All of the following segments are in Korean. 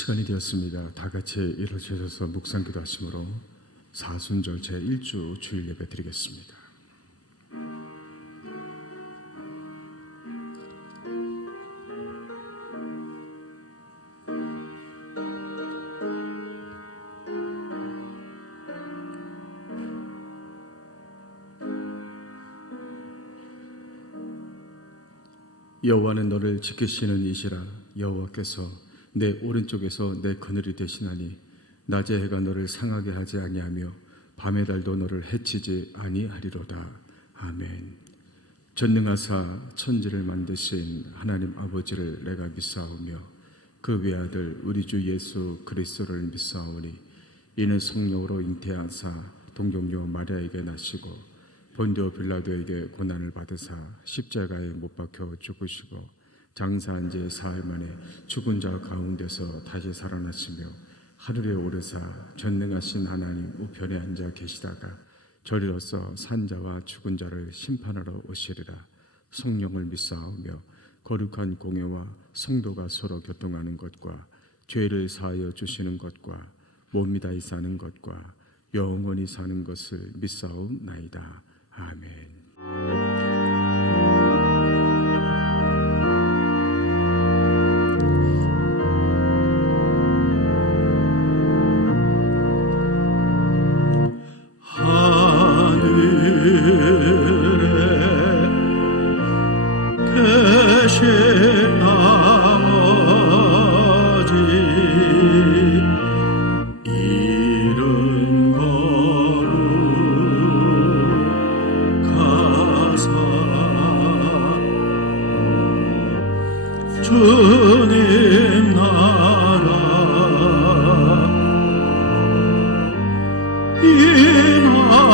시간이 되었습니다. 다 같이 일어서셔서 묵상기도 하심으로 사순절 제1주 주일 예배 드리겠습니다. 여호와는 너를 지키시는 이시라. 여호와께서 내 오른쪽에서 내 그늘이 되시나니 낮의 해가 너를 상하게 하지 아니하며 밤의 달도 너를 해치지 아니하리로다. 아멘. 전능하사 천지를 만드신 하나님 아버지를 내가 믿사오며 그 외아들 우리 주 예수 그리스도를 믿사오니 이는 성령으로 잉태하사 동정녀 마리아에게 나시고 본디오 빌라도에게 고난을 받으사 십자가에 못 박혀 죽으시고 장사한 지 사흘 만에 죽은 자 가운데서 다시 살아나시며 하늘에 오르사 전능하신 하나님 우편에 앉아 계시다가 저리로서 산자와 죽은 자를 심판하러 오시리라. 성령을 믿사오며 거룩한 공예와 성도가 서로 교통하는 것과 죄를 사하여 주시는 것과 몸이 다히 사는 것과 영원히 사는 것을 믿사옵나이다. 아멘. 주님 나라 인하시고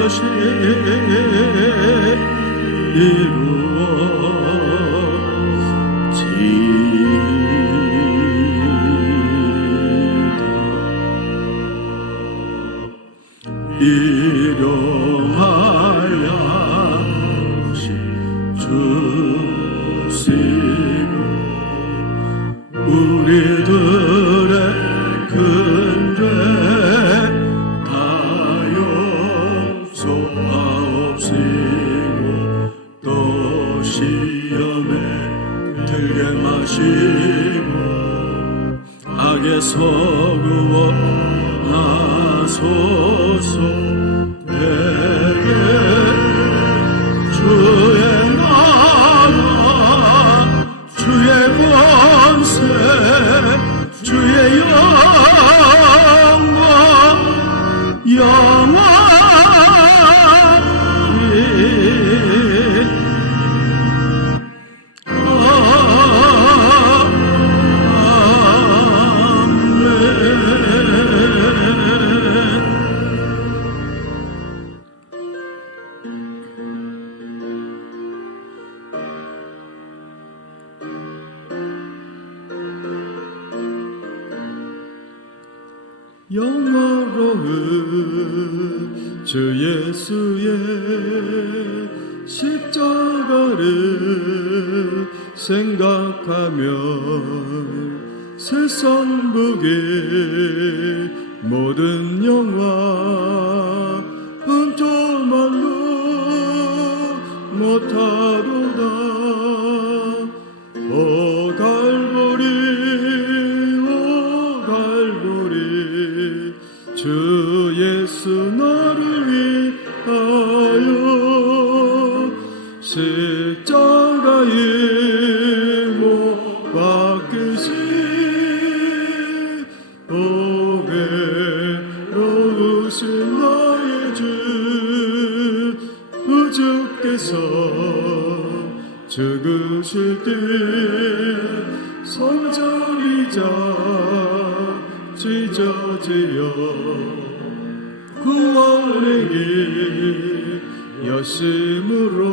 뜻이 이루어지이령하여 주시고 우리들의 근죄 다 용서하옵시고 또 시험에 들게 마시고 악에서 구원하소서. 내게 주의 나라 주의 권세 주의 영광 영원히 영화로운 주 예수의 십자가를 생각하면 세상 북의 모든 영화 한조말로 못하도다. 오 갈보리 오 갈보리 주 예수 나를 위하여 십자가에 못 박히신 오 괴로우신 나의 주 우주께서 죽으실 때 성전이자 찢어지어 구원의 길 여심으로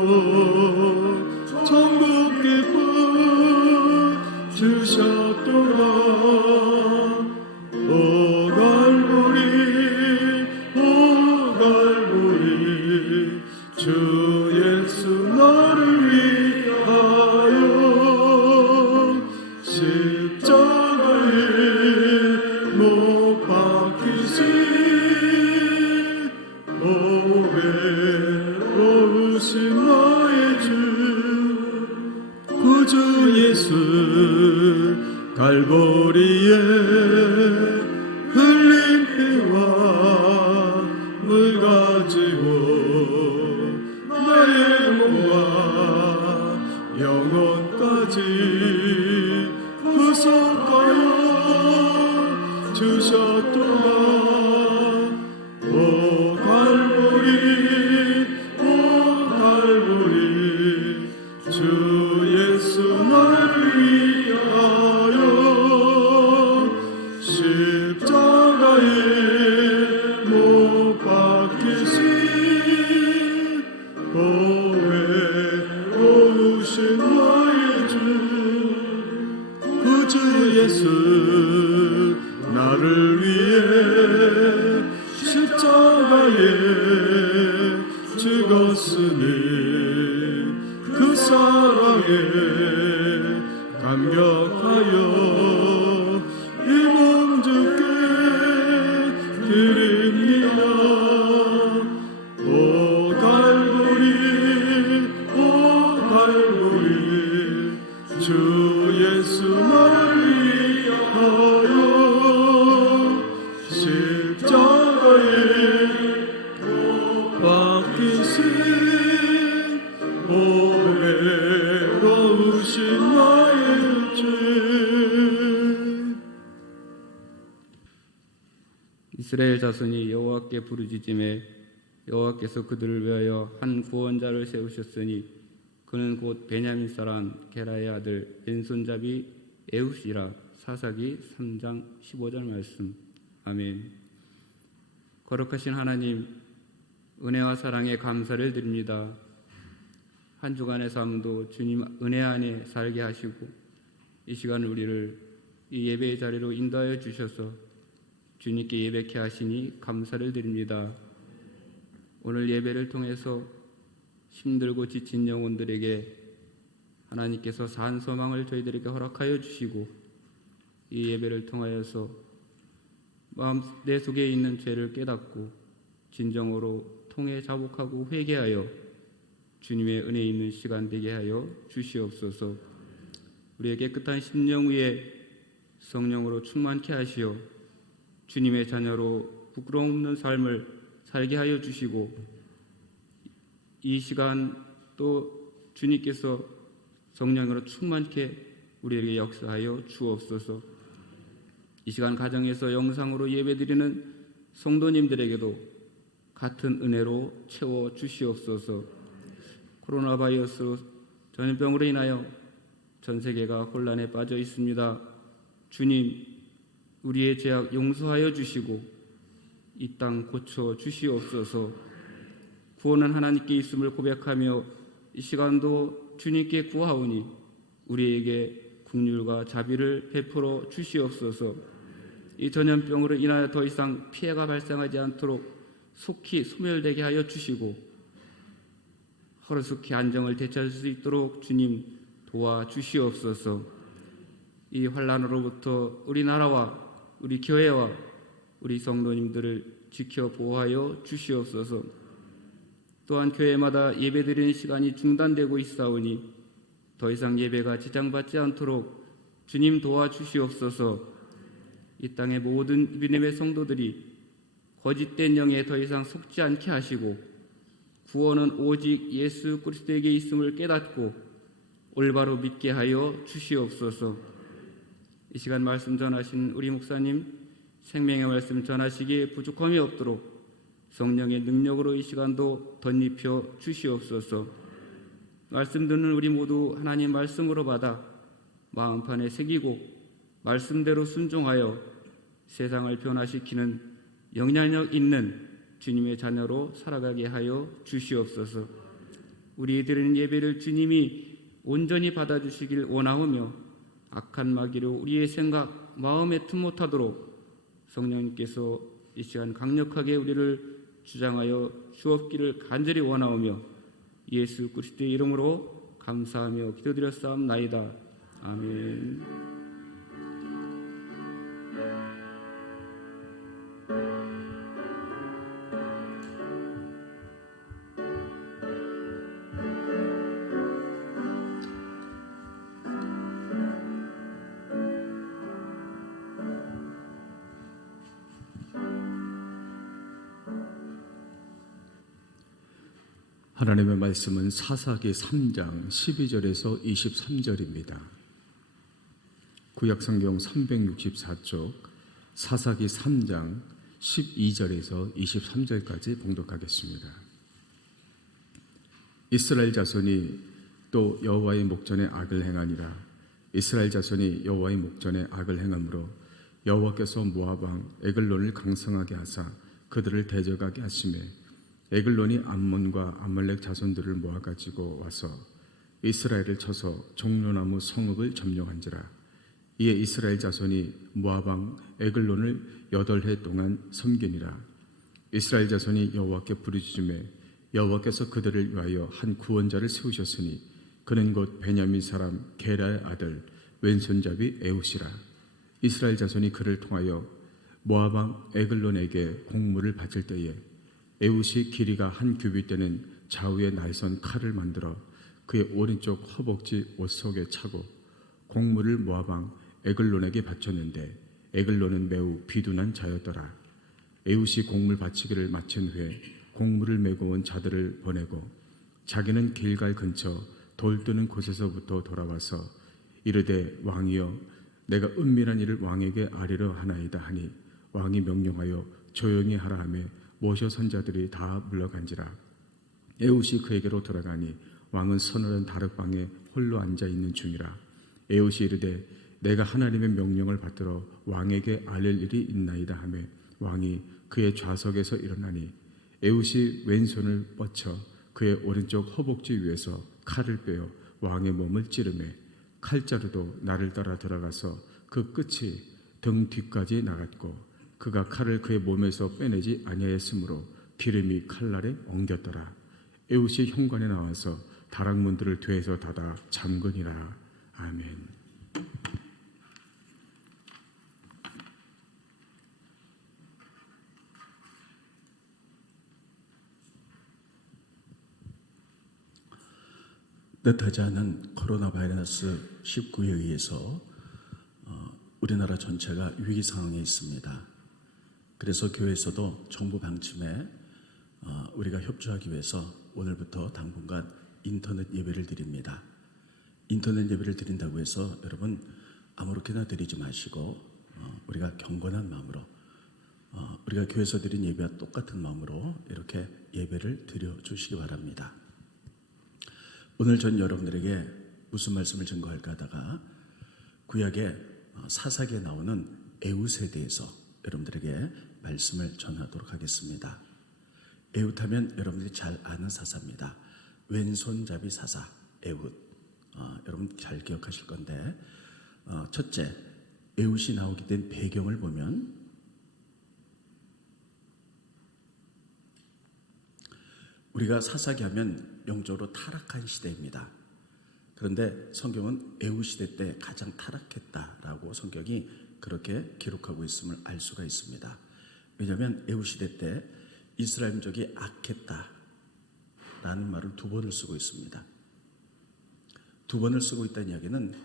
천국 기쁨 주셨도다. 오 갈보리 오 갈보리 주 예수 나를 위하여 구주 예수 갈보리에 흘린 피와 물 가지고 나의 몸과 영혼까지 구속하여 주셨도다. 오 갈보리 오 갈보리 주 예수 나를 위하여 십자가에 못 박히신 보혜로우신 나의 주 구주 예수 나를 위해 십자가에 죽었으니 그 사랑에 감격하여 이 몸 주께 드립니다. 오 갈보리 오 갈보리 주 예수 나를 위하여 십자가에 박히신 보배로우신 나의 주. 이스라엘 자손이 여호와께 부르짖음에 여호와께서 그들을 위하여 한 구원자를 세우셨으니 그는 곧 베냐민 사람 게라의 아들 왼손잡이 에훗이라. 사사기 3장 15절 말씀. 아멘. 거룩하신 하나님, 은혜와 사랑에 감사를 드립니다. 한 주간의 삶도 주님 은혜 안에 살게 하시고 이 시간 우리를 이 예배의 자리로 인도하여 주셔서 주님께 예배케 하시니 감사를 드립니다. 오늘 예배를 통해서 힘들고 지친 영혼들에게 하나님께서 산 소망을 저희들에게 허락하여 주시고 이 예배를 통하여서 내 속에 있는 죄를 깨닫고 진정으로 통해 자복하고 회개하여 주님의 은혜 있는 시간 되게 하여 주시옵소서. 우리의 깨끗한 심령 위에 성령으로 충만케 하시어 주님의 자녀로 부끄러움 없는 삶을 살게 하여 주시고 이 시간 또 주님께서 성령으로 충만케 우리에게 역사하여 주옵소서. 이 시간 가정에서 영상으로 예배드리는 성도님들에게도 같은 은혜로 채워 주시옵소서. 코로나 바이러스로 전염병으로 인하여 전 세계가 혼란에 빠져 있습니다. 주님, 우리의 죄악 용서하여 주시고 이 땅 고쳐 주시옵소서. 구원은 하나님께 있음을 고백하며 이 시간도 주님께 구하오니 우리에게 긍휼과 자비를 베풀어 주시옵소서. 이 전염병으로 인하여 더 이상 피해가 발생하지 않도록 속히 소멸되게 하여 주시고 하루속히 안정을 되찾을 수 있도록 주님 도와주시옵소서. 이 환난으로부터 우리나라와 우리 교회와 우리 성도님들을 지켜 보호하여 주시옵소서. 또한 교회마다 예배드리는 시간이 중단되고 있사오니 더 이상 예배가 지장받지 않도록 주님 도와주시옵소서. 이 땅의 모든 믿음의 성도들이 거짓된 영에 더 이상 속지 않게 하시고 구원은 오직 예수 그리스도에게 있음을 깨닫고 올바로 믿게 하여 주시옵소서. 이 시간 말씀 전하신 우리 목사님 생명의 말씀 전하시기에 부족함이 없도록 성령의 능력으로 이 시간도 덧입혀 주시옵소서. 말씀 듣는 우리 모두 하나님 말씀으로 받아 마음판에 새기고 말씀대로 순종하여 세상을 변화시키는 영향력 있는 주님의 자녀로 살아가게 하여 주시옵소서. 우리 드리는 예배를 주님이 온전히 받아주시길 원하오며 악한 마귀로 우리의 생각, 마음에 틈 못하도록 성령님께서 이 시간 강력하게 우리를 주장하여 주옵기를 간절히 원하오며 예수 그리스도의 이름으로 감사하며 기도드렸사옵나이다. 아멘. 하나님의 말씀은 사사기 3장 12절에서 23절입니다. 구약성경 364쪽 사사기 3장 12절에서 23절까지 봉독하겠습니다. 이스라엘 자손이 또 여호와의 목전에 악을 행하니라. 이스라엘 자손이 여호와의 목전에 악을 행함으로 여호와께서 모압 왕 에글론을 강성하게 하사 그들을 대적하게 하시매 에글론이 암몬과 아말렉 자손들을 모아가지고 와서 이스라엘을 쳐서 종려나무 성읍을 점령한지라. 이에 이스라엘 자손이 모압 왕 에글론을 8해 동안 섬기니라. 이스라엘 자손이 여호와께 부르짖으매 여호와께서 그들을 위하여 한 구원자를 세우셨으니 그는 곧 베냐민 사람 게라의 아들 왼손잡이 에웃이라. 이스라엘 자손이 그를 통하여 모압 왕 에글론에게 공물을 바칠 때에 에웃이 길이가 한 규빗 되는 좌우에 날선 칼을 만들어 그의 오른쪽 허벅지 옷 속에 차고 공물을 모압 왕 에글론에게 바쳤는데 에글론은 매우 비둔한 자였더라. 에웃이 공물 바치기를 마친 후에 공물을 메고 온 자들을 보내고 자기는 길갈 근처 돌 뜨는 곳에서부터 돌아와서 이르되 왕이여 내가 은밀한 일을 왕에게 아뢰려 하나이다 하니 왕이 명령하여 조용히 하라 하며 모셔 선자들이 다 물러간지라. 에웃이 그에게로 돌아가니 왕은 서늘한 다락방에 홀로 앉아 있는 중이라. 에웃이 이르되 내가 하나님의 명령을 받들어 왕에게 알릴 일이 있나이다 하며 왕이 그의 좌석에서 일어나니 에웃이 왼손을 뻗쳐 그의 오른쪽 허벅지 위에서 칼을 빼어 왕의 몸을 찌르매 칼자루도 나를 따라 들어가서 그 끝이 등 뒤까지 나갔고 그가 칼을 그의 몸에서 빼내지 아니하였으므로 기름이 칼날에 엉겼더라. 에웃이 현관에 나와서 다락문들을 뒤에서 닫아 잠그니라. 아멘. 뜻하지 않은 코로나 바이러스 19에 의해서 우리나라 전체가 위기 상황에 있습니다. 그래서 교회에서도 정부 방침에 우리가 협조하기 위해서 오늘부터 당분간 인터넷 예배를 드립니다. 인터넷 예배를 드린다고 해서 여러분 아무렇게나 드리지 마시고 우리가 경건한 마음으로 우리가 교회에서 드린 예배와 똑같은 마음으로 이렇게 예배를 드려주시기 바랍니다. 오늘 전 여러분들에게 무슨 말씀을 증거할까 하다가 구약의 사사기에 나오는 에웃에 대해서 여러분들에게 말씀을 전하도록 하겠습니다. 에웃하면 여러분들이 잘 아는 사사입니다. 왼손잡이 사사 에웃. 여러분 잘 기억하실 건데 첫째, 에웃이 나오게 된 배경을 보면 우리가 사사기 하면 영적으로 타락한 시대입니다. 그런데 성경은 에웃 시대 때 가장 타락했다라고 성경이 그렇게 기록하고 있음을 알 수가 있습니다. 왜냐하면 에웃 시대 때 이스라엘 민족이 악했다라는 말을 2번을 쓰고 있습니다. 2번을 쓰고 있다는 이야기는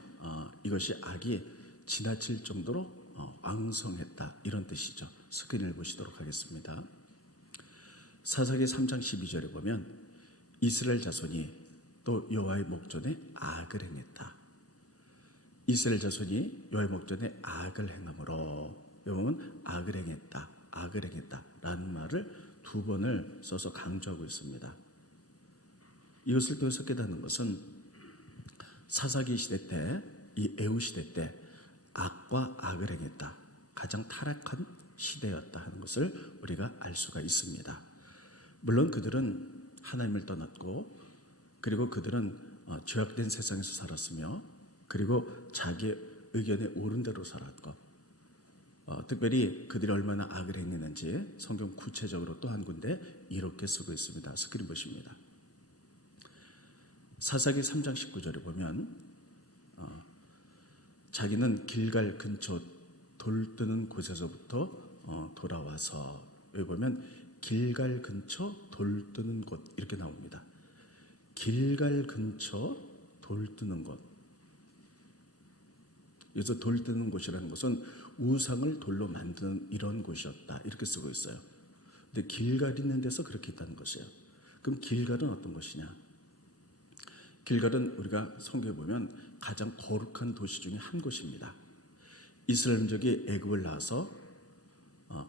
이것이 악이 지나칠 정도로 왕성했다 이런 뜻이죠. 스크린을 보시도록 하겠습니다. 사사기 3장 12절에 보면 이스라엘 자손이 또 여호와의 목전에 악을 행했다. 이스라엘 자손이 여호와의 목전에 악을 행함으로 여호와는 악을 행했다, 악을 행했다라는 말을 2번을 써서 강조하고 있습니다. 이것을 통해서 깨닫는 것은 사사기 시대 때, 이 에웃 시대 때 악과 악을 행했다, 가장 타락한 시대였다 하는 것을 우리가 알 수가 있습니다. 물론 그들은 하나님을 떠났고 그리고 그들은 죄악된 세상에서 살았으며 그리고 자기의 의견에 옳은 대로 살았고 특별히 그들이 얼마나 악을 행했는지 성경 구체적으로 또 한 군데 이렇게 쓰고 있습니다. 스크린 보십니다. 사사기 3장 19절에 보면 자기는 길갈 근처 돌 뜨는 곳에서부터 돌아와서 여기 보면 길갈 근처 돌 뜨는 곳 이렇게 나옵니다. 길갈 근처 돌 뜨는 곳. 여기서 돌 뜨는 곳이라는 것은 우상을 돌로 만드는 이런 곳이었다 이렇게 쓰고 있어요. 근데 길갈 있는 데서 그렇게 있다는 것이에요. 그럼 길갈은 어떤 것이냐? 길갈은 우리가 성경에 보면 가장 거룩한 도시 중에 한 곳입니다. 이스라엘 민족이 애굽을 나와서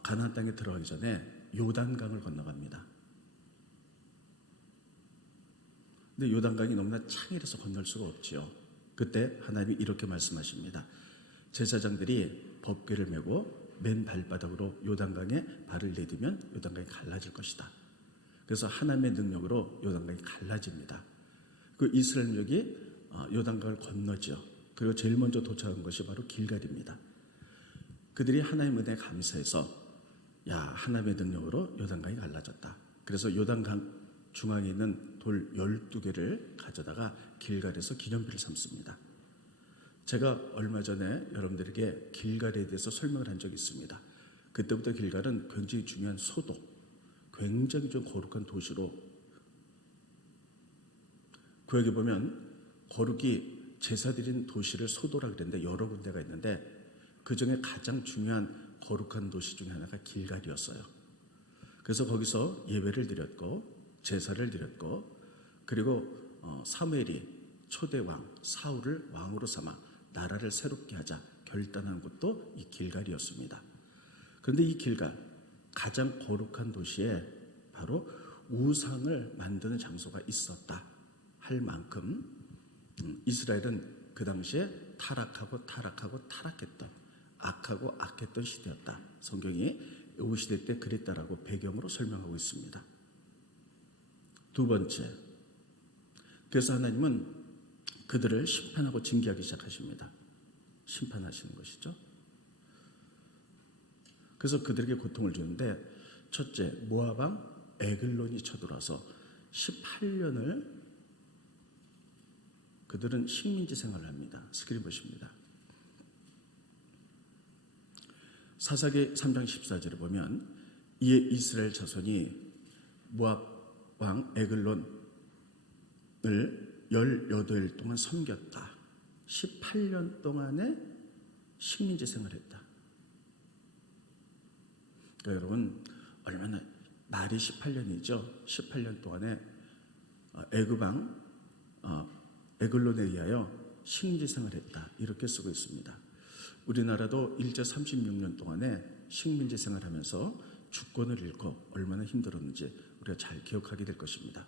가나안 땅에 들어가기 전에 요단강을 건너갑니다. 근데 요단강이 너무나 창이라서 건널 수가 없지요. 그때 하나님이 이렇게 말씀하십니다. 제사장들이 법궤를 메고 맨 발바닥으로 요단강에 발을 내디면 요단강이 갈라질 것이다. 그래서 하나님의 능력으로 요단강이 갈라집니다. 그 이스라엘 민족이 요단강을 건너죠. 그리고 제일 먼저 도착한 것이 바로 길갈입니다. 그들이 하나님의 은혜에 감사해서 하나님의 능력으로 요단강이 갈라졌다. 그래서 요단강 중앙에 있는 돌 12개를 가져다가 길갈에서 기념비를 삼습니다. 제가 얼마 전에 여러분들에게 길갈에 대해서 설명을 한 적이 있습니다. 그때부터 길갈은 굉장히 중요한 소도, 굉장히 좀 거룩한 도시로, 구약에 보면 거룩이 제사 드린 도시를 소도라 그랬는데 여러 군데가 있는데 그 중에 가장 중요한 거룩한 도시 중에 하나가 길갈이었어요. 그래서 거기서 예배를 드렸고 제사를 드렸고, 그리고 사무엘이 초대 왕 사울을 왕으로 삼아 나라를 새롭게 하자 결단한 곳도 이 길갈이었습니다. 그런데 이 길갈, 가장 거룩한 도시에 바로 우상을 만드는 장소가 있었다 할 만큼 이스라엘은 그 당시에 타락했던 악하고 악했던 시대였다. 성경이 이 시대 때 그랬다라고 배경으로 설명하고 있습니다. 두 번째, 그래서 하나님은 그들을 심판하고 징계하기 시작하십니다. 심판하시는 것이죠. 그래서 그들에게 고통을 주는데, 첫째, 모압 왕 에글론이 쳐들어와서 18년을 그들은 식민지 생활을 합니다. 스크린 보십니다. 사사기 3장 14절에 보면 이에 이스라엘 자손이 모압 왕 에글론을 18일 동안 섬겼다. 18년 동안에 식민지 생활했다. 그러니까 여러분, 얼마나 말이 18년이죠. 18년 동안에 애굽 왕 에글론에 의하여 식민지 생활했다. 이렇게 쓰고 있습니다. 우리나라도 일제 36년 동안에 식민지 생활하면서 주권을 잃고 얼마나 힘들었는지 우리가 잘 기억하게 될 것입니다.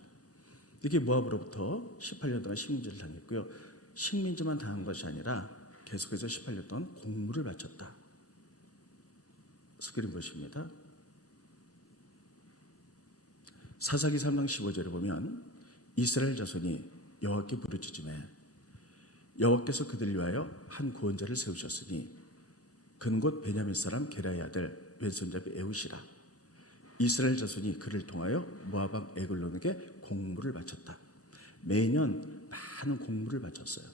이게 모압으로부터 18년 동안 식민지를 당했고요. 식민지만 당한 것이 아니라 계속해서 18년 동안 공물을 바쳤다. 스크린 보십니다. 사사기 3장 15절에 보면 이스라엘 자손이 여호와께 부르짖음에 여호와께서 그들을 위하여 한 구원자를 세우셨으니 그는 곧 베냐민 사람 게라의 아들 왼손잡이 에웃이라. 이스라엘 자손이 그를 통하여 모압 왕 에글론에게 공물을 바쳤다. 매년 많은 공물을 바쳤어요.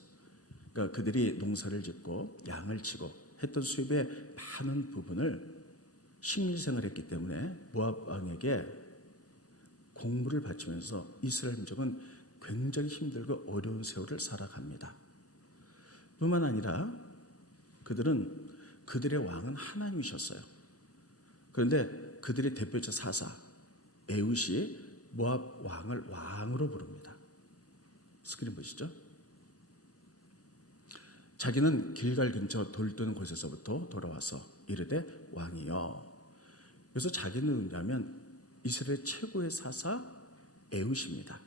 그러니까 그들이 농사를 짓고 양을 치고 했던 수입의 많은 부분을 식민지 생활했기 때문에 모압 왕에게 공물을 바치면서 이스라엘 민족은 굉장히 힘들고 어려운 세월을 살아갑니다. 뿐만 아니라 그들은 그들의 왕은 하나님이셨어요. 그런데 그들의 대표자 사사 에웃이 모압 왕을 왕으로 부릅니다. 스크린 보시죠. 자기는 길갈 근처 돌 뜨는 곳에서부터 돌아와서 이르되 왕이여. 그래서 자기는 누구냐면 이스라엘 최고의 사사 에웃입니다.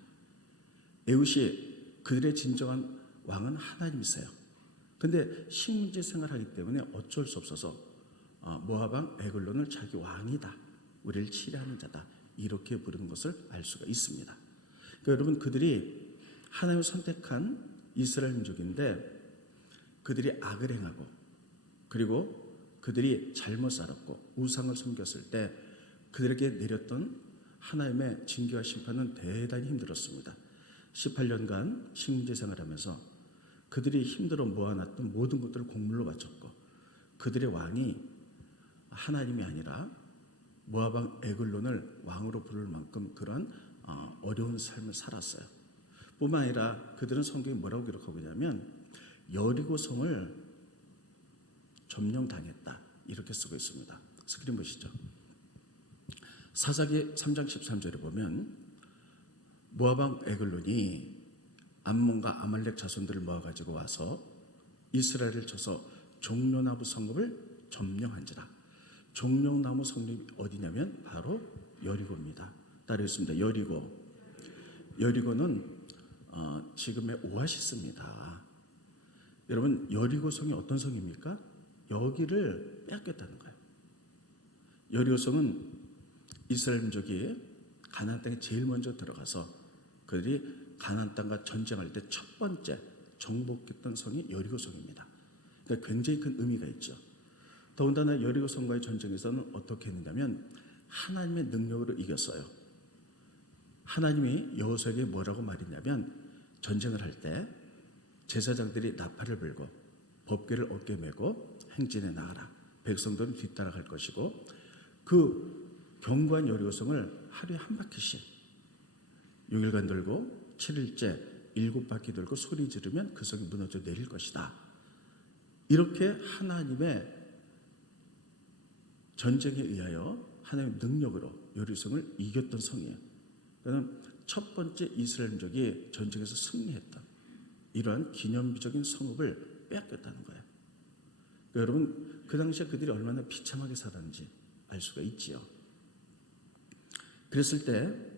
에웃이 그들의 진정한 왕은 하나님이세요. 근데 식민지 생활하기 때문에 어쩔 수 없어서 모압 왕 에글론을 자기 왕이다, 우리를 치료하는 자다, 이렇게 부르는 것을 알 수가 있습니다. 그러니까 여러분, 그들이 하나님을 선택한 이스라엘 민족인데 그들이 악을 행하고 그리고 그들이 잘못 살았고 우상을 섬겼을 때 그들에게 내렸던 하나님의 징계와 심판은 대단히 힘들었습니다. 18년간 식민지 생활하면서 그들이 힘들어 모아놨던 모든 것들을 공물로 바쳤고 그들의 왕이 하나님이 아니라 모압 왕 에글론을 왕으로 부를 만큼 그런 어려운 삶을 살았어요. 뿐만 아니라 그들은 성경에 뭐라고 기록하고 있냐면 여리고 성을 점령당했다, 이렇게 쓰고 있습니다. 스크린 보시죠. 사사기 3장 13절에 보면 모압 에글론이 암몬과 아말렉 자손들을 모아가지고 와서 이스라엘을 쳐서 종려나무 성읍을 점령한지라. 종려나무 성읍이 어디냐면 바로 여리고입니다. 따르겠습니다. 여리고. 여리고는 지금의 오아시스입니다. 여러분, 여리고 성이 어떤 성입니까? 여기를 빼앗겼다는 거예요. 여리고 성은 이스라엘 민족이 가나안 땅에 제일 먼저 들어가서 그들이 가나안 땅과 전쟁할 때 첫 번째 정복했던 성이 여리고 성입니다. 그러니까 굉장히 큰 의미가 있죠. 더군다나 여리고 성과의 전쟁에서는 어떻게 했느냐면 하나님의 능력으로 이겼어요. 하나님이 여호수아에게 뭐라고 말했냐면 전쟁을 할 때 제사장들이 나팔을 불고 법궤를 어깨에 메고 행진에 나가라. 백성들은 뒤따라갈 것이고 그 견고한 여리고성을 하루에 한 바퀴씩 6일간 돌고 7일째 7바퀴 돌고 소리 지르면 그 성이 무너져 내릴 것이다. 이렇게 하나님의 전쟁에 의하여 하나님의 능력으로 여리고성을 이겼던 성이에요. 그는 첫 번째 이스라엘 민족이 전쟁에서 승리했던 이러한 기념비적인 성읍을 빼앗겼다는 거예요. 그러니까 여러분, 그 당시에 그들이 얼마나 비참하게 살았는지 알 수가 있지요. 그랬을 때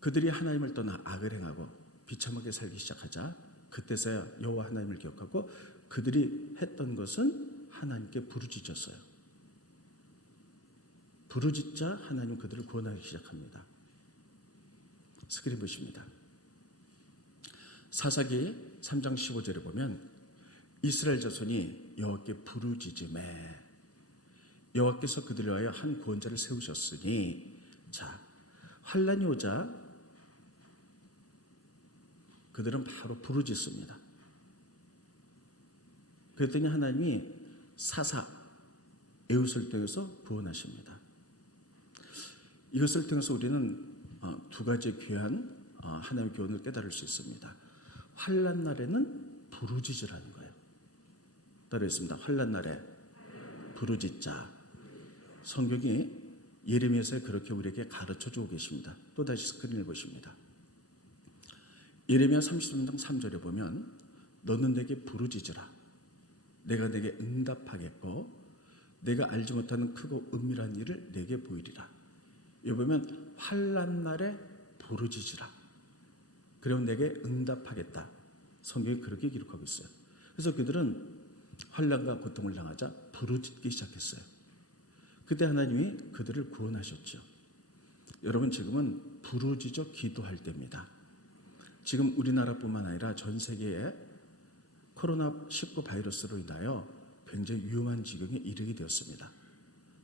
그들이 하나님을 떠나 악을 행하고 비참하게 살기 시작하자 그때서야 여호와 하나님을 기억하고 그들이 했던 것은 하나님께 부르짖었어요. 부르짖자 하나님 그들을 구원하기 시작합니다. 스크린 보십니다. 사사기 3장 15절에 보면 이스라엘 자손이 여호와께 부르짖음에 여호와께서 그들을 위하여 한 구원자를 세우셨으니 자 환란이 오자 그들은 바로 부르짖습니다. 그랬더니 하나님이 사사 에웃을 통해서 구원하십니다. 이것을 통해서 우리는 두 가지 귀한 하나님의 교훈을 깨달을 수 있습니다. 환난 날에는 부르짖으라는 거예요. 따르겠습니다. 환난 날에 부르짖자. 성경이 예레미야서에 그렇게 우리에게 가르쳐주고 계십니다. 또 다시 스크린을 보십니다. 예레미야 33장 3절에 보면 너는 내게 부르짖으라. 내가 내게 응답하겠고 내가 알지 못하는 크고 은밀한 일을 내게 보이리라. 여기 보면 환난 날에 부르짖으라. 그러면 내게 응답하겠다. 성경이 그렇게 기록하고 있어요. 그래서 그들은 환난과 고통을 당하자 부르짖기 시작했어요. 그때 하나님이 그들을 구원하셨죠. 여러분, 지금은 부르짖어 기도할 때입니다. 지금 우리나라뿐만 아니라 전 세계에 코로나19 바이러스로 인하여 굉장히 위험한 지경에 이르게 되었습니다.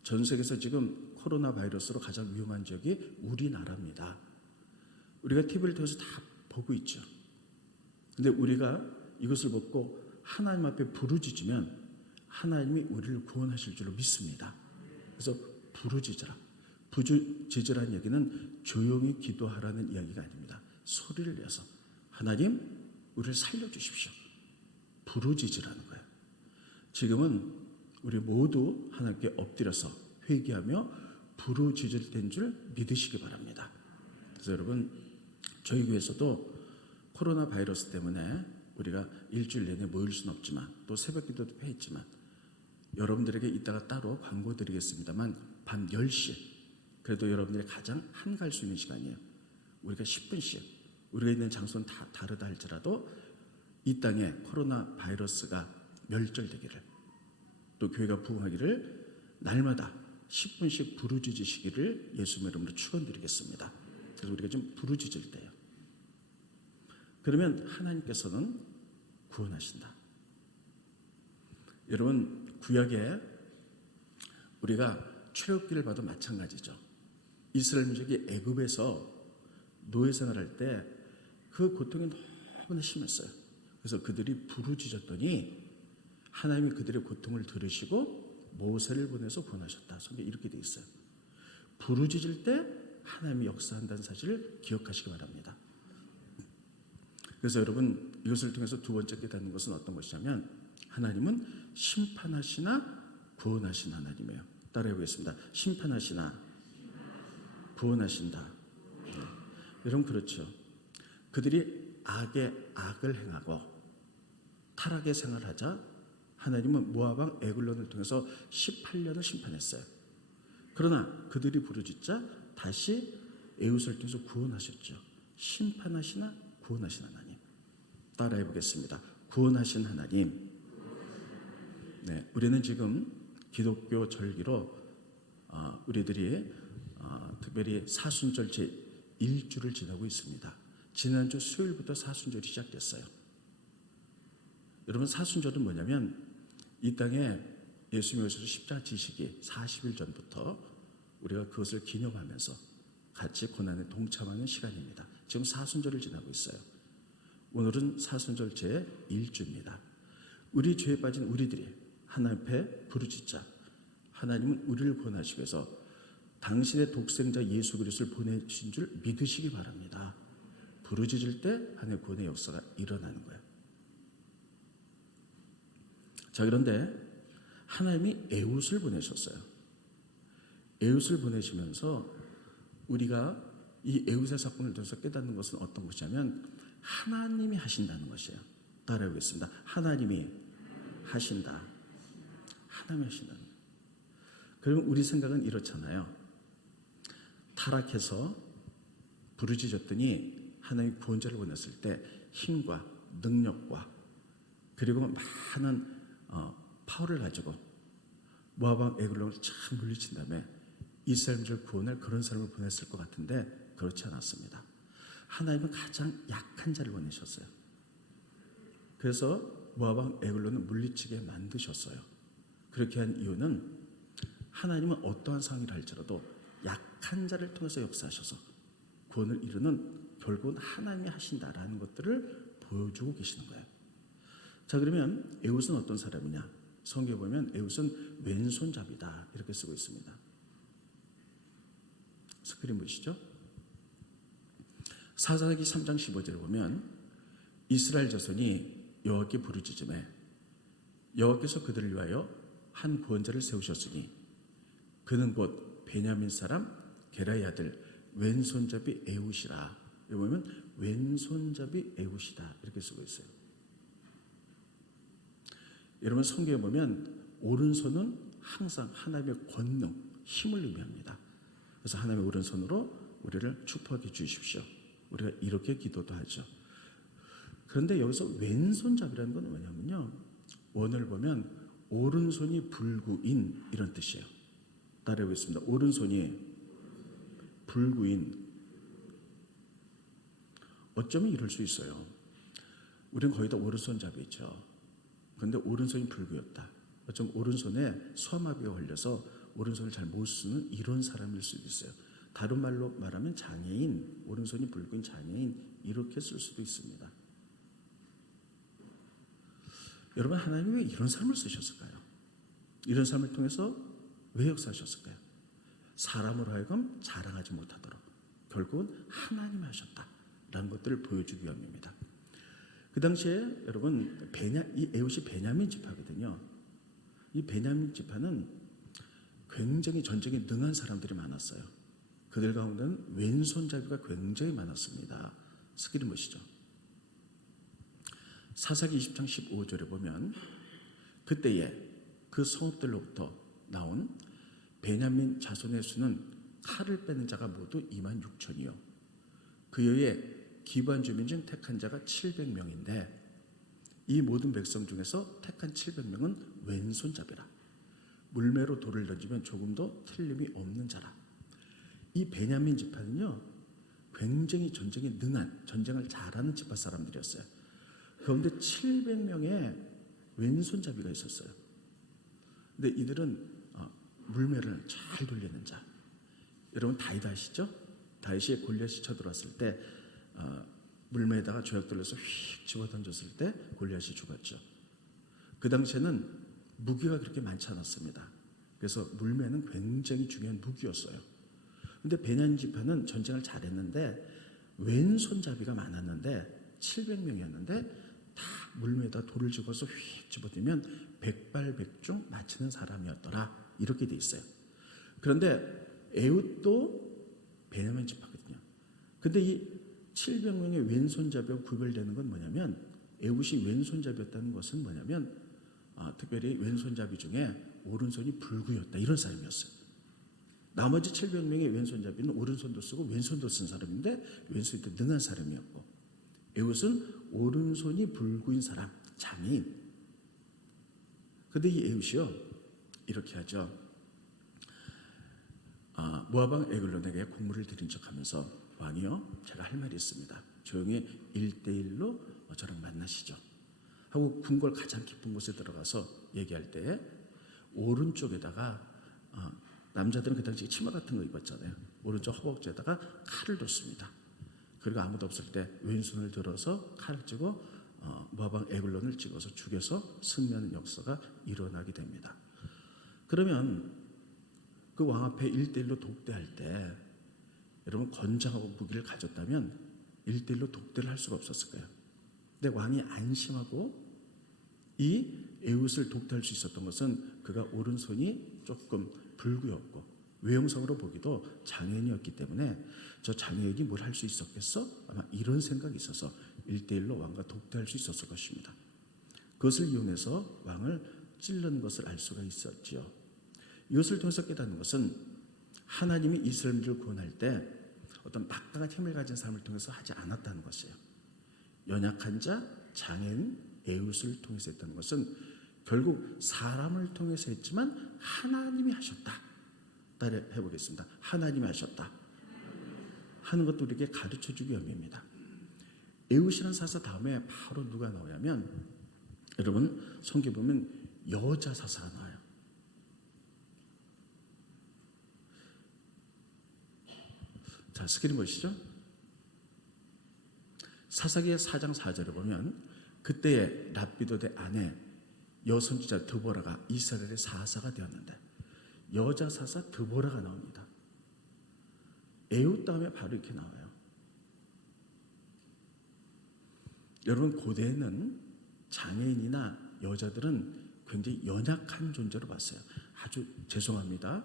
전 세계에서 지금 코로나 바이러스로 가장 위험한 지역이 우리나라입니다. 우리가 TV를 통해서 다 보고 있죠. 근데 우리가 이것을 보고 하나님 앞에 부르짖으면 하나님이 우리를 구원하실 줄로 믿습니다. 그래서 부르짖으라. 부르짖으라는 얘기는 조용히 기도하라는 이야기가 아닙니다. 소리를 내서 하나님 우리를 살려주십시오. 부르짖으라는 거예요. 지금은 우리 모두 하나님께 엎드려서 회개하며 부르짖을 때인 줄 믿으시기 바랍니다. 그래서 여러분, 저희 교회에서도 코로나 바이러스 때문에 우리가 일주일 내내 모일 수는 없지만 또 새벽 기도도 했지만 여러분들에게 이따가 따로 광고 드리겠습니다만 밤 10시 그래도 여러분들이 가장 한가할 수 있는 시간이에요. 우리가 10분씩 우리가 있는 장소는 다 다르다 할지라도 이 땅에 코로나 바이러스가 멸절되기를 또 교회가 부흥하기를 날마다 10분씩 부르짖으시기를 예수님의 이름으로 축원드리겠습니다. 그래서 우리가 좀 부르짖을 때요. 그러면 하나님께서는 구원하신다. 여러분, 구약에 우리가 출애굽기를 봐도 마찬가지죠. 이스라엘 민족이 애굽에서 노예 생활할 때 그 고통이 너무나 심했어요. 그래서 그들이 부르짖었더니 하나님이 그들의 고통을 들으시고 모세를 보내서 구원하셨다. 성경에 이렇게 돼 있어요. 부르짖을 때 하나님이 역사한다는 사실을 기억하시기 바랍니다. 그래서 여러분, 이것을 통해서 두 번째 깨닫는 것은 어떤 것이냐면 하나님은 심판하시나 구원하신 하나님이에요. 따라해 보겠습니다. 심판하시나 구원하신다. 여러분 그렇죠. 그들이 악에 악을 행하고 타락의 생활하자 하나님은 모압 왕 에글론을 통해서 18년을 심판했어요. 그러나 그들이 부르짖자 다시 에웃을 통해서 구원하셨죠. 심판하시나 구원하신 하나님. 따라해 보겠습니다. 구원하신 하나님. 네, 우리는 지금 기독교 절기로 우리들이 특별히 사순절 제 1주를 지나고 있습니다. 지난주 수요일부터 사순절이 시작됐어요. 여러분 사순절은 뭐냐면 이 땅에 예수님이 오셔서 십자가 지시기 40일 전부터 우리가 그것을 기념하면서 같이 고난에 동참하는 시간입니다. 지금 사순절을 지나고 있어요. 오늘은 사순절 제 1주입니다. 우리 죄에 빠진 우리들이 하나님 앞에 부르짖자 하나님은 우리를 구원하시기 위해서 당신의 독생자 예수 그리스도를 보내신 줄 믿으시기 바랍니다. 부르짖을 때 하나님의 구원의 역사가 일어나는 거예요. 자, 그런데 하나님이 에웃을 보내셨어요. 에웃을 보내시면서 우리가 이 에웃의 사건을 통해서 깨닫는 것은 어떤 것이냐면 하나님이 하신다는 것이에요. 따라해보겠습니다. 하나님이 하신다. 하나님이 하신다. 그러면 우리 생각은 이렇잖아요. 타락해서 부르짖었더니 하나님이 구원자를 보냈을 때 힘과 능력과 그리고 많은 파워를 가지고 모압 왕 에글론을 참 물리친 다음에 이스라엘을 구원할 그런 사람을 보냈을 것 같은데 그렇지 않았습니다. 하나님은 가장 약한 자를 보내셨어요. 그래서 모압 왕 에글론을 물리치게 만드셨어요. 그렇게 한 이유는 하나님은 어떠한 상황이라 할지라도 약한 자를 통해서 역사하셔서 구원을 이루는 결국은 하나님이 하신다라는 것들을 보여주고 계시는 거예요. 자, 그러면 에웃은 어떤 사람이냐? 성경에 보면 에웃은 왼손잡이다 이렇게 쓰고 있습니다. 스크린 보시죠. 사사기 3장 15절을 보면 이스라엘 자손이 여호와께 부르짖음에 여호와께서 그들을 위하여 한 구원자를 세우셨으니 그는 곧 베냐민 사람 게라의 아들 왼손잡이 에웃이라. 여기 보면 왼손잡이 에웃이다 이렇게 쓰고 있어요. 여러분 성경에 보면 오른손은 항상 하나님의 권능, 힘을 의미합니다. 그래서 하나님의 오른손으로 우리를 축복해 주십시오. 우리가 이렇게 기도도 하죠. 그런데 여기서 왼손잡이라는 건 뭐냐면요. 원어를 보면 오른손이 불구인 이런 뜻이에요. 따라해보겠습니다. 오른손이 불구인. 어쩌면 이럴 수 있어요. 우리는 거의 다 오른손잡이죠. 그런데 오른손이 불구였다. 어쩌면 오른손에 소아마비가 걸려서 오른손을 잘 못 쓰는 이런 사람일 수도 있어요. 다른 말로 말하면 장애인, 오른손이 불구인 장애인 이렇게 쓸 수도 있습니다. 여러분 하나님이 왜 이런 삶을 쓰셨을까요? 이런 삶을 통해서 왜 역사하셨을까요? 사람으로 하여금 자랑하지 못하도록 결국은 하나님이 하셨다라는 것들을 보여주기 위함입니다. 그 당시에 여러분 이 에웃이 베냐민 지파거든요. 이 베냐민 지파는 굉장히 전쟁에 능한 사람들이 많았어요. 그들 가운데는 왼손잡이가 굉장히 많았습니다. 스크린 보시죠. 사사기 20장 15절에 보면 그때에 그 성읍들로부터 나온 베냐민 자손의 수는 칼을 빼는 자가 모두 26,000이요. 그 여에 기브안 주민 중 택한 자가 700명인데 이 모든 백성 중에서 택한 700명은 왼손잡이라. 물매로 돌을 던지면 조금도 틀림이 없는 자라. 이 베냐민 지파는요 굉장히 전쟁에 능한, 전쟁을 잘하는 지파 사람들이었어요. 그런데 700명의 왼손잡이가 있었어요. 근데 이들은 물매를 잘 돌리는 자. 여러분 다윗 아시죠? 다윗이 골리앗이 쳐들어왔을 때 물매에다가 조약 돌려서 휙 집어 던졌을 때 골리앗이 죽었죠. 그 당시에는 무기가 그렇게 많지 않았습니다. 그래서 물매는 굉장히 중요한 무기였어요. 근데 베냐민 지파는 전쟁을 잘했는데 왼손잡이가 많았는데 700명이었는데 다 물매에다 돌을 집어서 휙 집어들면 백발백중 맞히는 사람이었더라. 이렇게 돼 있어요. 그런데 에웃도 베냐민 지파거든요. 근데 이 700명의 왼손잡이와 구별되는 건 뭐냐면, 에훗이 왼손잡이였다는 것은 뭐냐면 특별히 왼손잡이 중에 오른손이 불구였다, 이런 사람이었어요. 나머지 700명의 왼손잡이는 오른손도 쓰고 왼손도 쓴 사람인데 왼손이 더 능한 사람이었고, 에훗은 오른손이 불구인 사람, 장애인. 근데 이 에훗이요 이렇게 하죠. 모압 에글론에게 공물을 드린 척하면서, 왕이요 제가 할 말이 있습니다. 조용히 1대1로 저랑 만나시죠 하고 궁궐 가장 깊은 곳에 들어가서 얘기할 때 오른쪽에다가 남자들은 그 당시에 치마 같은 거 입었잖아요. 오른쪽 허벅지에다가 칼을 뒀습니다. 그리고 아무도 없을 때 왼손을 들어서 칼을 쥐고 모압 에글론을 찍어서 죽여서 승리하는 역사가 일어나게 됩니다. 그러면 그 왕 앞에 1대1로 독대할 때 여러분 건장하고 무기를 가졌다면 1대1로 독대를 할 수가 없었을 거예요. 근데 왕이 안심하고 이 에훗을 독대할 수 있었던 것은 그가 오른손이 조금 불구였고 외형상으로 보기도 장애인이었기 때문에 저 장애인이 뭘 할 수 있었겠어? 아마 이런 생각이 있어서 1대1로 왕과 독대할 수 있었을 것입니다. 그것을 이용해서 왕을 찔른 것을 알 수가 있었지요. 이것을 통해서 깨닫는 것은 하나님이 이스라엘을 구원할 때 어떤 막강한 힘을 가진 사람을 통해서 하지 않았다는 것이에요. 연약한 자, 장애인, 에훗을 통해서 했다는 것은 결국 사람을 통해서 했지만 하나님이 하셨다. 따라 해보겠습니다. 하나님이 하셨다 하는 것도 우리에게 가르쳐주기 위함입니다. 에훗이라는 사사 다음에 바로 누가 나오냐면, 여러분 성경에 보면 여자 사사가 나와요. 자, 스크린 보시죠. 사사기의 4장 4절을 보면 그때의 랍비도의 아내 여선지자 드보라가 이스라엘의 사사가 되었는데 여자 사사 드보라가 나옵니다. 에훗 다음에 바로 이렇게 나와요. 여러분 고대에는 장애인이나 여자들은 굉장히 연약한 존재로 봤어요. 아주 죄송합니다.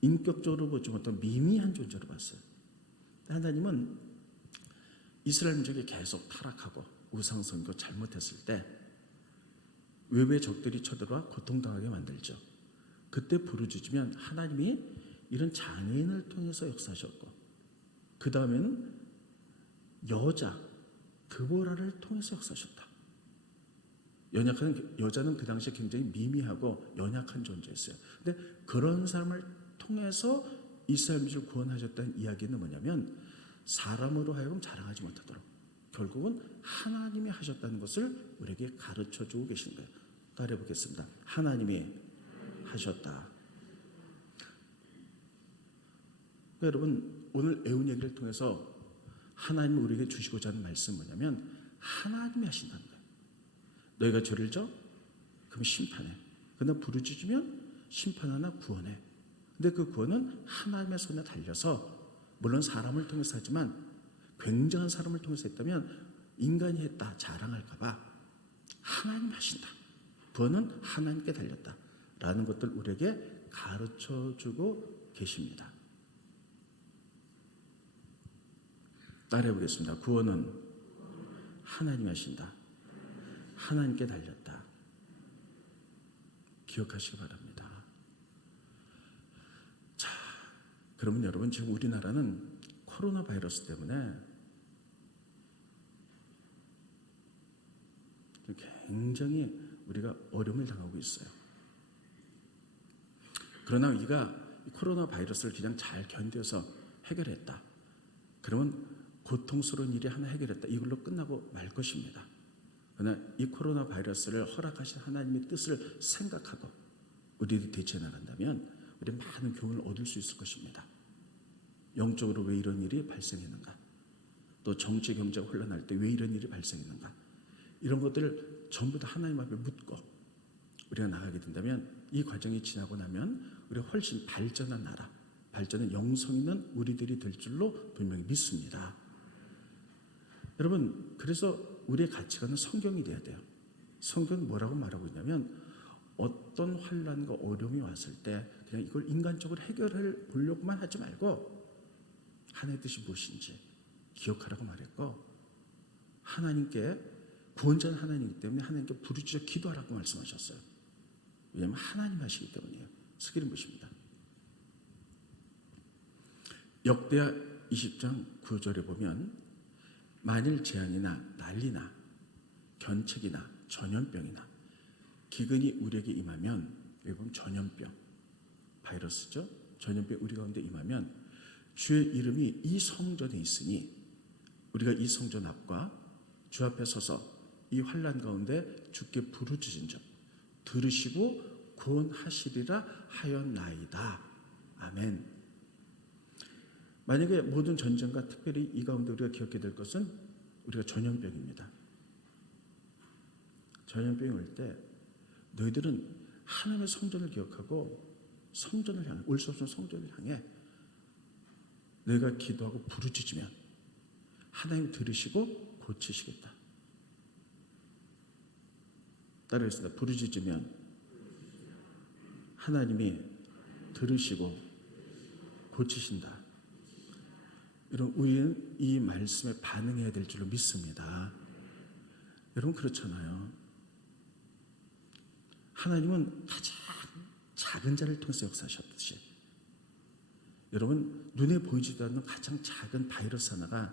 인격적으로 보지 못한 미미한 존재로 봤어요. 하나님은 이스라엘 민족이 계속 타락하고 우상숭배도 잘못했을 때 외부의 적들이 쳐들어와 고통당하게 만들죠. 그때 부르짖으면 하나님이 이런 장애인을 통해서 역사하셨고, 그 다음에는 여자 드보라를 통해서 역사하셨다. 연약한 여자는 그 당시에 굉장히 미미하고 연약한 존재였어요. 근데 그런 사람을 통해서 이스라엘 민족을 구원하셨다는 이야기는 뭐냐면, 사람으로 하여금 자랑하지 못하도록 결국은 하나님이 하셨다는 것을 우리에게 가르쳐주고 계신 거예요. 따라해 보겠습니다. 하나님이 하셨다. 그러니까 여러분 오늘 에훗 얘기를 통해서 하나님이 우리에게 주시고자 하는 말씀은 뭐냐면, 하나님이 하신다는 거예요. 너희가 죄를 져? 그럼 심판해. 그러나 부르짖으면 심판하나 구원해. 근데 그 구원은 하나님의 손에 달려서, 물론 사람을 통해서 하지만 굉장한 사람을 통해서 했다면 인간이 했다 자랑할까 봐 하나님 하신다. 구원은 하나님께 달렸다 라는 것들 우리에게 가르쳐주고 계십니다. 따라해 보겠습니다. 구원은 하나님이 하신다. 하나님께 달렸다. 기억하시기 바랍니다. 자, 그러면 여러분 지금 우리나라는 코로나 바이러스 때문에 굉장히 우리가 어려움을 당하고 있어요. 그러나 우리가 코로나 바이러스를 그냥 잘 견뎌서 해결했다. 그러면 고통스러운 일이 하나 해결했다. 이걸로 끝나고 말 것입니다. 그러나 이 코로나 바이러스를 허락하신 하나님의 뜻을 생각하고 우리들이 대처해 나간다면 우리 많은 교훈을 얻을 수 있을 것입니다. 영적으로 왜 이런 일이 발생했는가? 또 정치 경제가 혼란할 때 왜 이런 일이 발생했는가? 이런 것들을 전부 다 하나님 앞에 묻고 우리가 나가게 된다면 이 과정이 지나고 나면 우리가 훨씬 발전한 나라, 발전한 영성 있는 우리들이 될 줄로 분명히 믿습니다. 여러분, 그래서 우리의 가치관은 성경이 돼야 돼요. 성경은 뭐라고 말하고 있냐면, 어떤 환난과 어려움이 왔을 때 그냥 이걸 인간적으로 해결해 보려고만 하지 말고 하나님의 뜻이 무엇인지, 기억하라고 말했고, 하나님께 구원자는 하나님이기 때문에 하나님께 부르짖어 기도하라고 말씀하셨어요. 왜냐하면 하나님 하시기 때문이에요. 스기를 보십니다. 역대하 20장 9절에 보면 만일 재앙이나 난리나 견책이나 전염병이나 기근이 우리에게 임하면, 여기 보면 전염병, 바이러스죠. 전염병 우리 가운데 임하면 주의 이름이 이 성전에 있으니 우리가 이 성전 앞과 주 앞에 서서 이 환난 가운데 주께 부르짖은 적 들으시고 구원하시리라 하였나이다. 아멘. 만약에 모든 전쟁과 특별히 이 가운데 우리가 기억해야 될 것은 우리가 전염병입니다. 전염병이 올 때 너희들은 하나님의 성전을 기억하고 성전을 향해, 올 수 없는 성전을 향해 너희가 기도하고 부르짖으면 하나님 들으시고 고치시겠다. 따라했습니다. 부르짖으면 하나님이 들으시고 고치신다. 여러분, 우리는 이 말씀에 반응해야 될 줄로 믿습니다. 여러분, 그렇잖아요. 하나님은 가장 작은 자를 통해서 역사하셨듯이, 여러분, 눈에 보이지도 않는 가장 작은 바이러스 하나가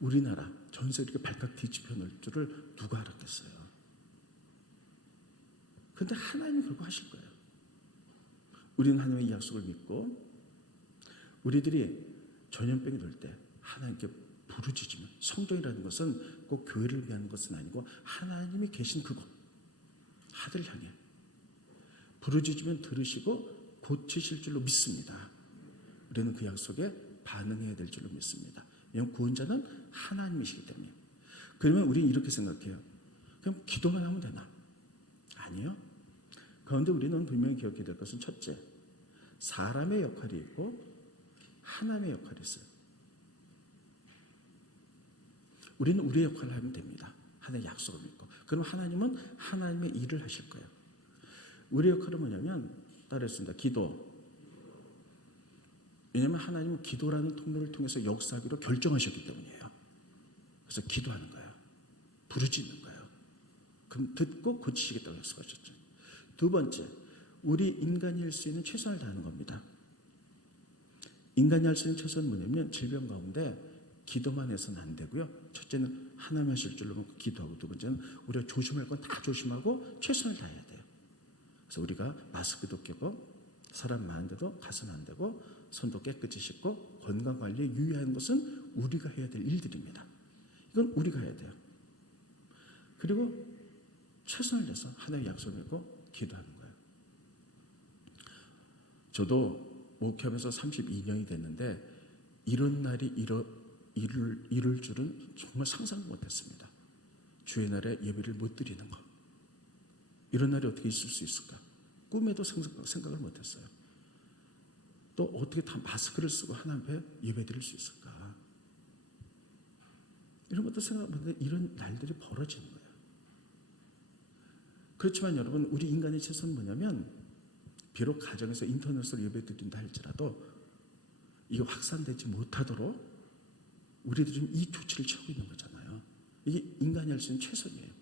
우리나라 전 세계 이렇게 발칵 뒤집혀 놓을 줄을 누가 알았겠어요. 그런데 하나님이 결국 하실 거예요. 우리는 하나님의 약속을 믿고 우리들이 전염병이 돌 때 하나님께 부르짖으면, 성전이라는 것은 꼭 교회를 위한 것은 아니고 하나님이 계신 그곳, 하늘을 향해 부르짖으면 들으시고 고치실 줄로 믿습니다. 우리는 그 약속에 반응해야 될 줄로 믿습니다. 왜냐하면 구원자는 하나님이시기 때문에. 그러면 우리는 이렇게 생각해요. 그럼 기도만 하면 되나? 아니요. 그런데 우리는 분명히 기억해야 될 것은, 첫째, 사람의 역할이 있고 하나님의 역할이 있어요. 우리는 우리의 역할을 하면 됩니다. 하나님의 약속을 믿고. 그럼 하나님은 하나님의 일을 하실 거예요. 우리의 역할은 뭐냐면, 따르겠습니다. 기도. 왜냐하면 하나님은 기도라는 통로를 통해서 역사하기로 결정하셨기 때문이에요. 그래서 기도하는 거예요. 부르짖는 거예요. 그럼 듣고 고치시겠다고 약속하셨죠. 두 번째, 우리 인간이 할 수 있는 최선을 다하는 겁니다. 인간이 할 수 있는 최선은 뭐냐면, 질병 가운데 기도만 해서는 안 되고요. 첫째는 하나님 하실 줄로 믿고 기도하고, 두 번째는 우리가 조심할 건 다 조심하고 최선을 다해야 돼요. 그래서 우리가 마스크도 끼고 사람 많은데도 가서는 안 되고, 손도 깨끗이 씻고 건강관리에 유의하는 것은 우리가 해야 될 일들입니다. 이건 우리가 해야 돼요. 그리고 최선을 다해서 하나님의 약속을 믿고 기도하는 거예요. 저도 목회하면서 32년이 됐는데 이런 날이 이룰 줄은 정말 상상도 못했습니다. 주의 날에 예배를 못 드리는 것, 이런 날이 어떻게 있을 수 있을까? 꿈에도 생각을 못했어요. 또 어떻게 다 마스크를 쓰고 하나님 앞에 예배 드릴 수 있을까? 이런 것도 생각 못했는데 이런 날들이 벌어지는 거예요. 그렇지만 여러분, 우리 인간의 최선은 뭐냐면, 비록 가정에서 인터넷으로 예배 드린다 할지라도 이게 확산되지 못하도록 우리들이 지금 이 조치를 취하고 있는 거잖아요. 이게 인간이 할 수 있는 최선이에요.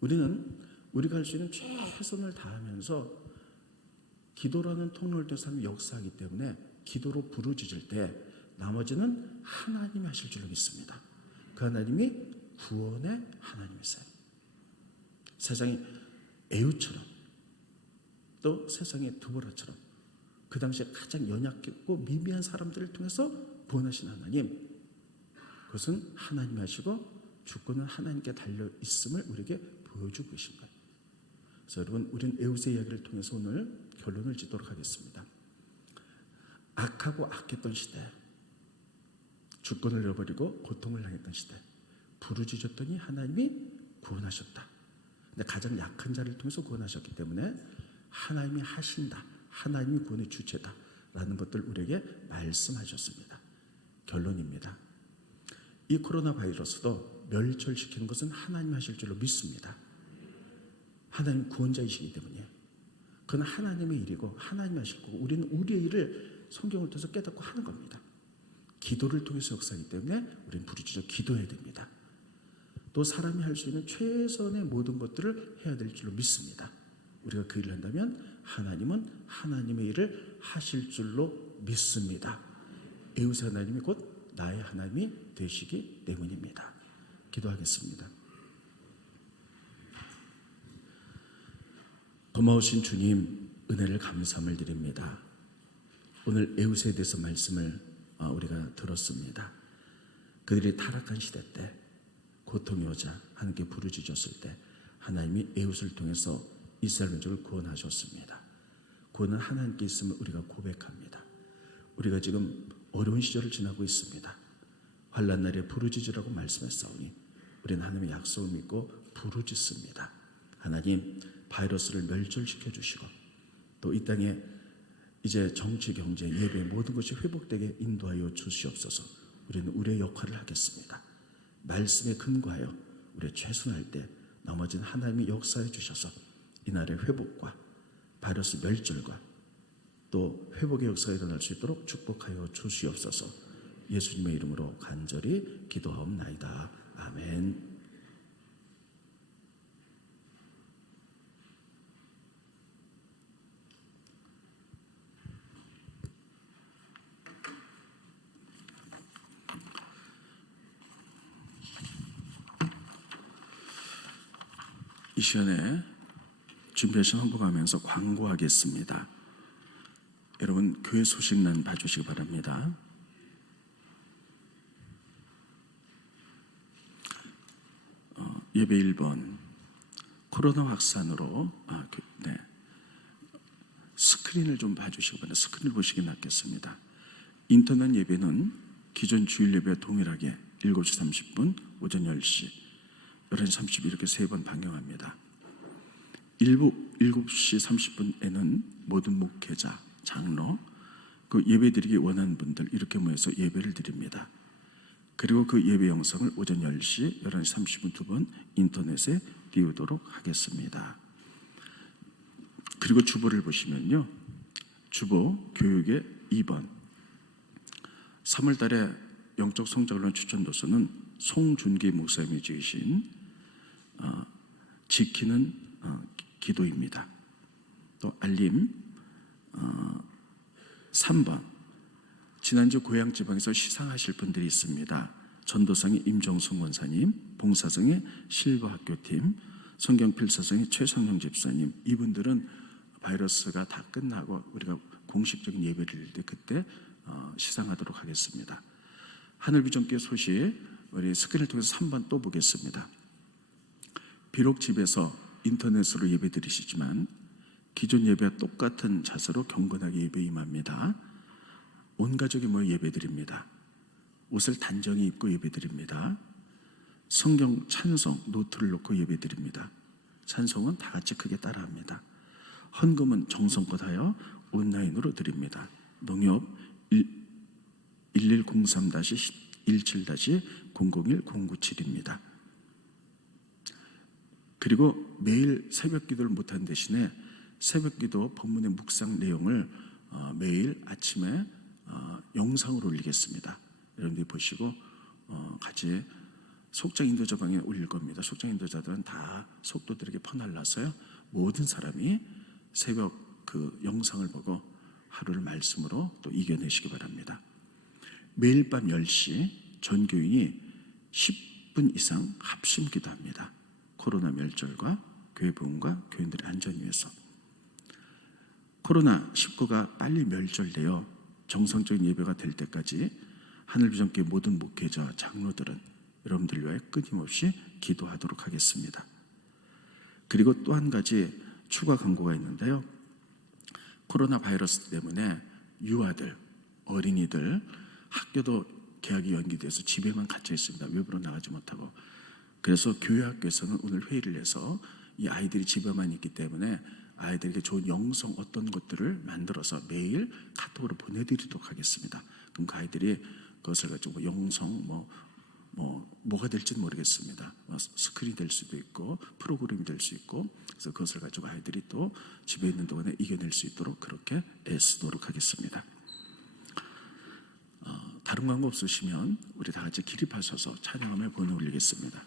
우리는 우리가 할 수 있는 최선을 다하면서 기도라는 통로를 통해서 하나님이 역사하기 때문에 기도로 부르짖을 때 나머지는 하나님이 하실 줄로 믿습니다. 그 하나님이 구원의 하나님이세요. 세상이 에우처럼, 또 세상의 드보라처럼 그 당시에 가장 연약했고 미미한 사람들을 통해서 구원하신 하나님, 그것은 하나님이 하시고 주권은 하나님께 달려 있음을 우리에게 보여주고 계신 거예요. 그래서 여러분, 우리는 에우스의 이야기를 통해서 오늘 결론을 짓도록 하겠습니다. 악하고 악했던 시대, 주권을 잃어버리고 고통을 당했던 시대, 부르짖었더니 하나님이 구원하셨다. 근데 가장 약한 자를 통해서 구원하셨기 때문에 하나님이 하신다, 하나님이 구원의 주체다 라는 것들 우리에게 말씀하셨습니다. 결론입니다. 이 코로나 바이러스도 멸절시키는 것은 하나님 하실 줄로 믿습니다. 하나님 구원자이시기 때문에 그건 하나님의 일이고 하나님 하실 거고, 우리는 우리의 일을 성경을 통해서 깨닫고 하는 겁니다. 기도를 통해서 역사하기 때문에 우리는 부르짖어 기도해야 됩니다. 또 사람이 할 수 있는 최선의 모든 것들을 해야 될 줄로 믿습니다. 우리가 그 일을 한다면 하나님은 하나님의 일을 하실 줄로 믿습니다. 에우스 하나님이 곧 나의 하나님이 되시기 때문입니다. 기도하겠습니다. 고마우신 주님, 은혜를 감사함을 드립니다. 오늘 에우스에 대해서 말씀을 우리가 들었습니다. 그들이 타락한 시대 때 고통이 오자 하나님께 부르짖었을 때 하나님이 에우스를 통해서 이스라엘 민족을 구원하셨습니다. 구원은 하나님께 있음을 우리가 고백합니다. 우리가 지금 어려운 시절을 지나고 있습니다. 환난 날에 부르짖으라고 말씀했사오니 우리는 하나님의 약속을 믿고 부르짖습니다. 하나님, 바이러스를 멸절시켜 주시고 또 이 땅에 이제 정치, 경제, 예배 모든 것이 회복되게 인도하여 주시옵소서. 우리는 우리의 역할을 하겠습니다. 말씀에 근거하여 우리의 최선할 때 넘어진 하나님이 역사해 주셔서 이 나라의 회복과 바이러스 멸절과 또 회복의 역사가 일어날 수 있도록 축복하여 주시옵소서. 예수님의 이름으로 간절히 기도하옵나이다. 아멘. 이 시간에 준비하신 헌금하면서 광고하겠습니다. 여러분 교회 소식란 봐주시기 바랍니다. 예배 1번 코로나 확산으로 스크린을 좀 봐주시기 바랍니다. 스크린을 보시기 낫겠습니다. 인터넷 예배는 기존 주일 예배와 동일하게 7시 30분, 오전 10시, 11시 30분 이렇게 3번 방영합니다. 7시 30분에는 모든 목회자, 장로, 그 예배드리기 원하는 분들 이렇게 모여서 예배를 드립니다. 그리고 그 예배 영상을 오전 10시, 11시 30분 2번 인터넷에 띄우도록 하겠습니다. 그리고 주보를 보시면요. 주보 교육의 2번 3월 달에 영적 성장을 추천 도서는 송준기 목사님이 지으신 지키는 기도입니다. 또 알림 3번 지난주 고향지방에서 시상하실 분들이 있습니다. 전도상의 임정숙 원사님, 봉사성의 실버학교팀, 성경필사성의 최성영 집사님, 이분들은 바이러스가 다 끝나고 우리가 공식적인 예배를 드릴 때 그때 시상하도록 하겠습니다. 하늘비전교회 소식 우리 스크린을 통해서 3번 또 보겠습니다. 비록 집에서 인터넷으로 예배 드리시지만 기존 예배와 똑같은 자세로 경건하게 예배 임합니다. 온 가족이 모여 예배 드립니다. 옷을 단정히 입고 예배 드립니다. 성경 찬송 노트를 놓고 예배 드립니다. 찬송은 다 같이 크게 따라합니다. 헌금은 정성껏 하여 온라인으로 드립니다. 농협 1103-17-001-097입니다. 그리고 매일 새벽 기도를 못한 대신에 새벽 기도 본문의 묵상 내용을 매일 아침에 영상으로 올리겠습니다. 여러분들이 보시고 같이 속장 인도자 방에 올릴 겁니다. 속장 인도자들은 다 속도들에게 퍼날라서요. 모든 사람이 새벽 그 영상을 보고 하루를 말씀으로 또 이겨내시기 바랍니다. 매일 밤 10시 전 교인이 10분 이상 합심 기도합니다. 코로나 멸절과 교회 부흥과 교인들의 안전 위해서. 코로나19가 빨리 멸절되어 정상적인 예배가 될 때까지 하늘비전교회 모든 목회자, 장로들은 여러분들 위하여 끊임없이 기도하도록 하겠습니다. 그리고 또 한 가지 추가 광고가 있는데요. 코로나 바이러스 때문에 유아들, 어린이들 학교도 개학이 연기돼서 집에만 갇혀 있습니다. 외부로 나가지 못하고. 그래서 교회 학교에서는 오늘 회의를 해서 이 아이들이 집에만 있기 때문에 아이들에게 좋은 영성 어떤 것들을 만들어서 매일 카톡으로 보내드리도록 하겠습니다. 그럼 그 아이들이 그것을 가지고 영성 뭐가 될지는 모르겠습니다. 스크린이 될 수도 있고 프로그램이 될 수 있고 그래서 그것을 가지고 아이들이 또 집에 있는 동안에 이겨낼 수 있도록 그렇게 애쓰도록 하겠습니다. 다른 다른 광고 없으시면 우리 다 같이 기립하셔서 찬양하며 번호 올리겠습니다.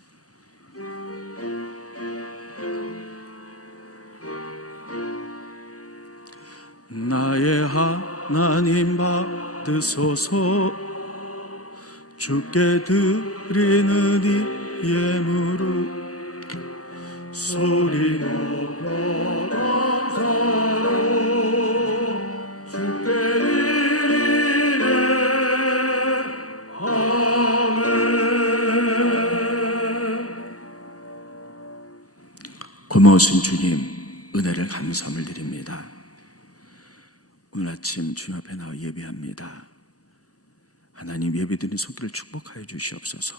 나의 하나님 받으소서 주께 드리는 이 예물을 소리 높여 감사로 주께 드리네 아멘. 고마우신 주님 은혜를 감사함을 드립니다. 오늘 아침 주님 앞에 나와 예배합니다. 하나님 예배드린 손길을 축복하여 주시옵소서.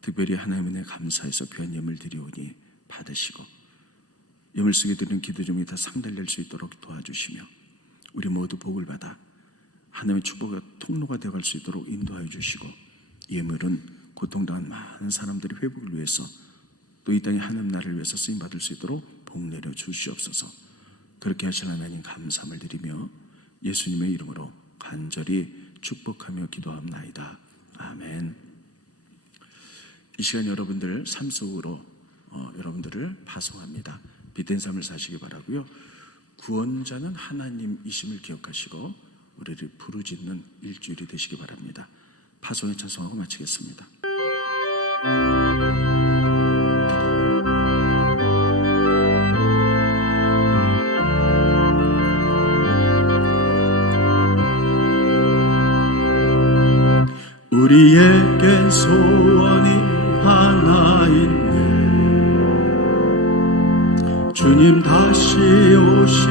특별히 하나님 은혜 감사해서 귀한 예물 드리오니 받으시고 예물 쓰게 드리는 기도 제목이 다 상달될 수 있도록 도와주시며 우리 모두 복을 받아 하나님의 축복의 통로가 되어갈 수 있도록 인도하여 주시고 예물은 고통당한 많은 사람들의 회복을 위해서 또 이 땅의 하나님 나라를 위해서 쓰임받을 수 있도록 복 내려 주시옵소서. 그렇게 하시는 하나님 감사함을 드리며 예수님의 이름으로 간절히 축복하며 기도합나이다. 아멘. 이 시간 여러분들 삶 속으로 여러분들을 파송합니다. 빛된 삶을 사시기 바라고요. 구원자는 하나님이심을 기억하시고 우리를 부르짖는 일주일이 되시기 바랍니다. 파송에 찬송하고 마치겠습니다. 우리에게 소원이 하나 있네. 주님 다시 오실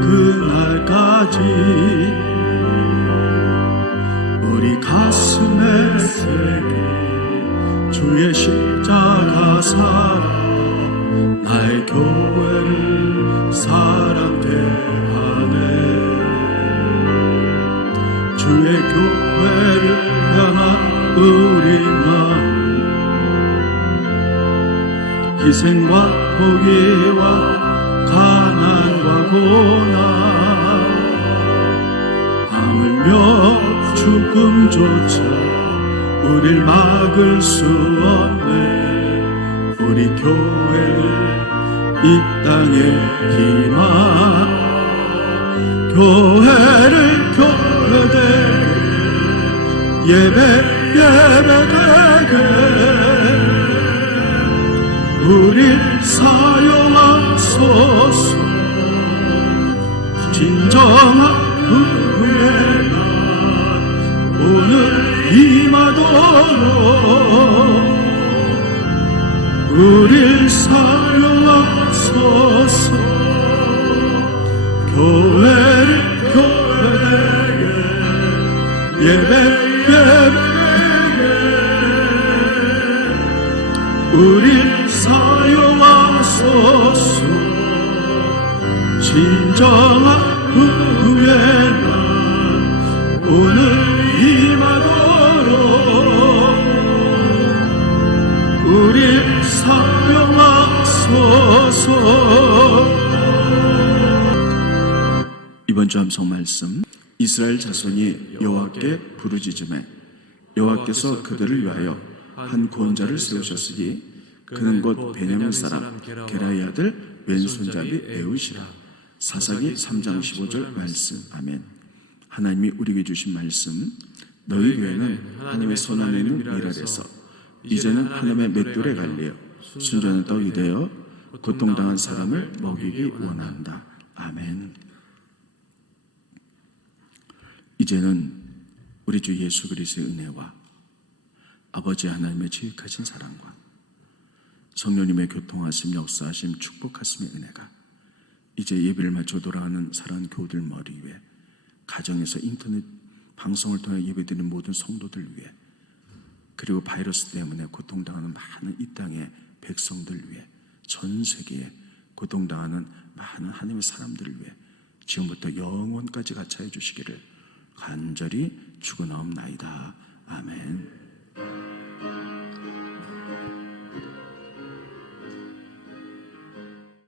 그날까지 우리 가슴에 새긴 주의 십자가 사랑 나의 교회를 사랑케 하네. 주의 교회를 향한 우리만 희생과 포기와 가난과 고난 하물며 죽음조차 우릴 막을 수 없네. 우리 교회를 이 땅의 희망 교회를 교회되게 예배되게 우릴 사용하소서. 진정한 후회 날 오늘 임하도록 우릴 사용하소서. 교회를 교회되게 예배되게 우릴 사용하소서. 진정한 후회의 날 오늘 임하도록 우릴 사용하소서. 이번 주 암송 말씀 이스라엘 자손이 여호와께 부르짖음에 여호와께서 그들을 위하여 한 구원자를 세우셨으니 그는 곧 베냐민 사람 게라의 아들 왼손잡이 에웃이라. 사사기 3장 15절 말씀. 아멘. 하나님이 우리에게 주신 말씀 너희 교회는 하나님의 손안에 있는 미랄에서 이제는 하나님의 맷돌에 갈리어 순전한 떡이 되어 고통당한 사람을 먹이기 원한다. 아멘. 이제는 우리 주 예수 그리스도의 은혜와 아버지 하나님의 지극하신 사랑과 성령님의 교통하심 역사하심 축복하심의 은혜가 이제 예배를 마쳐 돌아가는 사랑하는 교우들 머리 위에 가정에서 인터넷 방송을 통해 예배드리는 모든 성도들 위해 그리고 바이러스 때문에 고통당하는 많은 이 땅의 백성들 위해 전 세계에 고통당하는 많은 하나님의 사람들을 위해 지금부터 영원까지 같이 해주시기를 간절히 축원하옵나이다. 아멘.